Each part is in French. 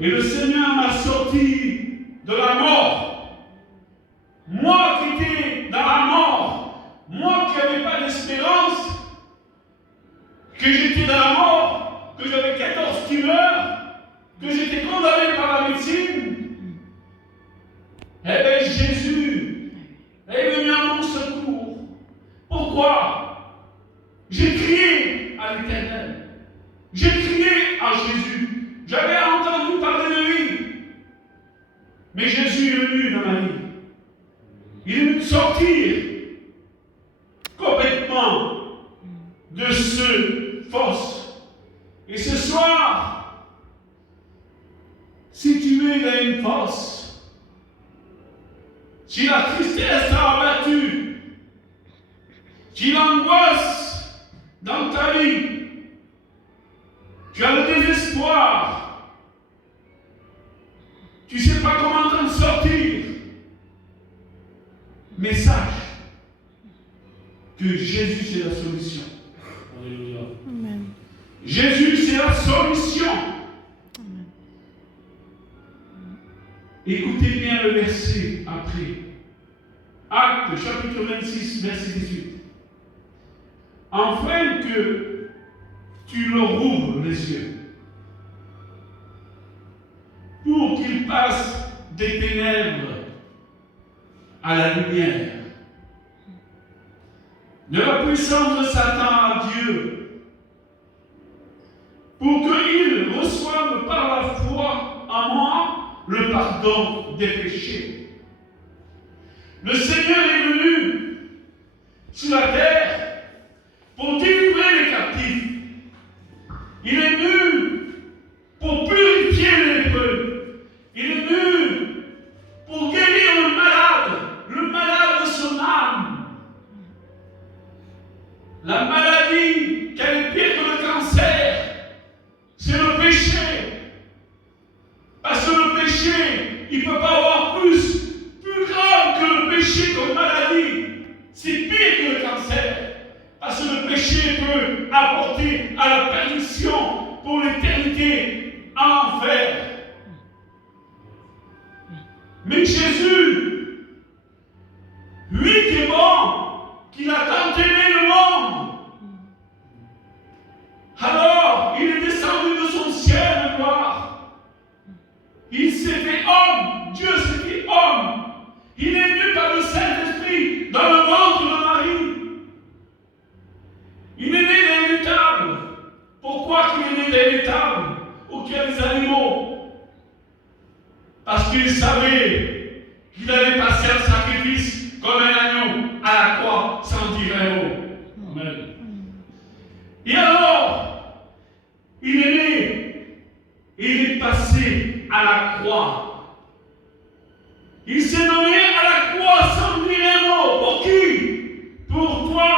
Et le Seigneur m'a sorti de la mort. Moi qui étais dans la mort, moi qui n'avais pas d'espérance, que j'étais dans la mort, que j'avais 14 tumeurs, que j'étais condamné par la médecine, eh bien Jésus est venu à mon secours. Pourquoi? J'ai crié à l'Éternel. J'ai crié à Jésus. J'avais entendu parler de lui. Mais Jésus est venu dans ma vie. Il est venu sortir complètement de ce fosse. Et ce soir, si tu es dans une fosse, si la tristesse t'a abattu, si l'angoisse dans ta vie, tu as le désespoir, tu ne sais pas comment t'en sortir, mais sache que Jésus c'est la solution. Alléluia. Amen. Jésus c'est la solution. Amen. Écoutez bien le verset après. Actes chapitre 26, verset 18. Afin que tu leur ouvres les yeux, pour qu'ils passent des ténèbres à la lumière, de la puissance de Satan à Dieu, pour qu'ils reçoivent par la foi en moi le pardon des péchés. Le Seigneur est venu sur la terre pour délivrer les captifs. Il est venu pour purifier les lépreux. Il est venu pour guérir le malade de son âme. La maladie qui est pire que le cancer, c'est le péché. Parce que le péché, il ne peut pas avoir plus grave que le péché comme maladie. C'est pire que le cancer. Parce que le péché peut apporter à la perdition pour l'éternité en enfer. Mais Jésus, lui qui est bon, qui a tant aimé le monde, alors il est descendu de son ciel de gloire. Il s'est fait homme, Dieu s'est fait homme. Il est venu par le Saint-Esprit dans le ventre de Marie. Il est né dans une étable. Pourquoi qu'il est né dans une étable où il y a des animaux? Parce qu'il savait qu'il allait passer un sacrifice comme un agneau à la croix sans dire un mot. Amen. Et alors, il est né et il est passé à la croix. Il s'est donné à la croix sans dire un mot. Pour qui? Pour toi,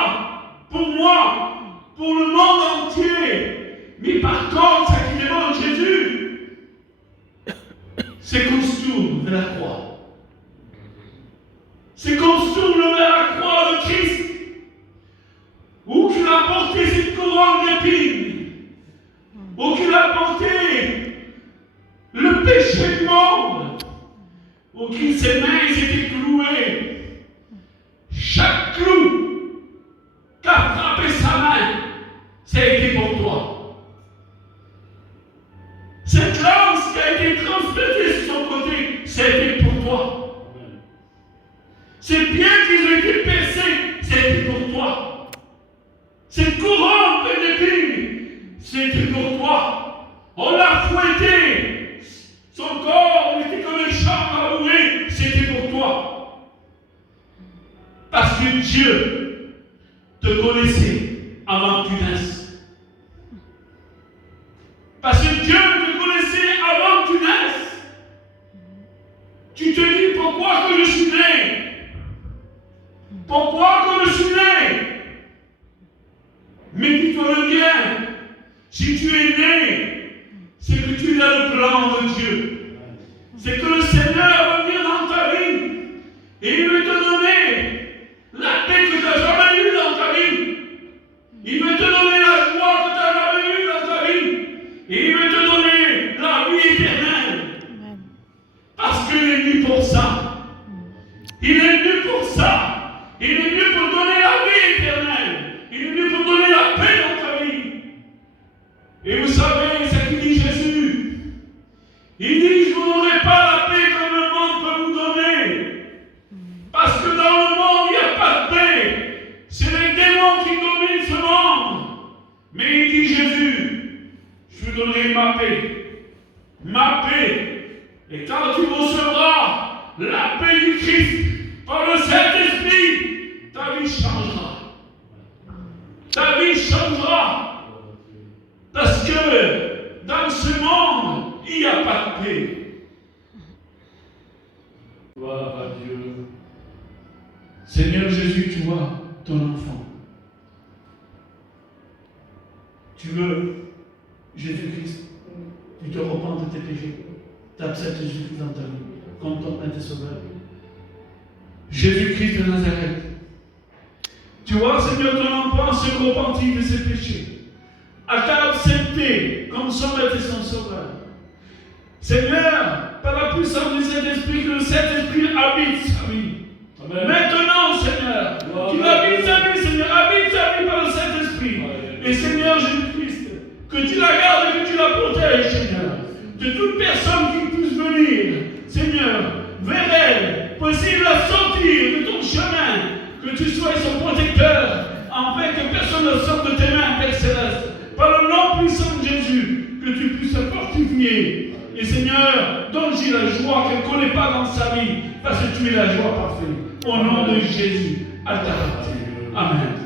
pour moi, pour le monde entier. Mais par contre, ce qui demande Jésus, c'est qu'on se tourne vers la croix. C'est qu'on se tourne vers la croix de Christ, où qu'il a porté cette couronne d'épines, où qu'il a porté le péché du monde, où qu'il ses mains étaient clouées. Chaque clou qu'a frappé sa main, c'est été pour toi. Cette lance qui a été transpercée sur son côté, c'était pour toi. Ces pieds qui ont été percés, c'était pour toi. Cette couronne d'épines, c'était pour toi. On l'a fouetté. Son corps était comme un champ labouré, c'était pour toi. Parce que Dieu te connaissait avant que tu naisses. Parce que Dieu te connaissait avant que tu naisses. Tu te dis pourquoi que je suis né? Pourquoi que je suis né? Mais dis-toi bien, si tu es né, c'est que tu as le plan de Dieu. C'est que le Seigneur va venir dans ta vie et il veut te donner la paix que tu n'as jamais eue dans ta vie. Il veut te donner la joie que tu n'as jamais eue dans ta vie. Et il veut te donner la vie éternelle. qu'il est venu pour ça. Il est venu pour ça. Il est venu pour donner la vie éternelle. Il est venu pour donner la paix dans ta vie. Et vous savez ce qu'il dit Jésus. Il dit, je vous donnerai pas la paix comme le monde peut vous donner. Parce que dans le monde, il n'y a pas de paix. C'est les démons qui dominent ce monde. Mais il dit Jésus, je vous donnerai ma paix. Ma paix. Et quand tu recevras la paix du Christ par le Saint-Esprit, ta vie changera. Ta vie changera. Parce que dans ce monde, il n'y a pas de paix. Gloire à Dieu. Seigneur Jésus, tu vois ton enfant. Tu veux, Jésus-Christ, tu te repens de tes péchés. Tu acceptes Jésus-Christ dans ta vie, comme ton Maître et Sauveur. Jésus-Christ de Nazareth. Tu vois, Seigneur, ton enfant se repentit de ses péchés. A accepté comme son Maître et son Sauveur. Seigneur, par la puissance du Saint-Esprit, que le Saint-Esprit habite sa vie. Amen. Maintenant, Seigneur, qu'il habite sa vie, Seigneur, habite sa vie par le Saint-Esprit. Et Seigneur Jésus-Christ, que tu la gardes et que tu la protèges, Seigneur, de toute personne qui puisse venir, Seigneur, vers elle, possible à sortir de ton chemin, que tu sois son protecteur, afin que personne ne sorte de tes mains, Père Céleste. Par le nom puissant de Jésus, que tu puisses se fortifier. Et Seigneur, donne-lui la joie qu'elle ne connaît pas dans sa vie, parce que tu es la joie parfaite. Au nom de Jésus, à ta partie. Amen.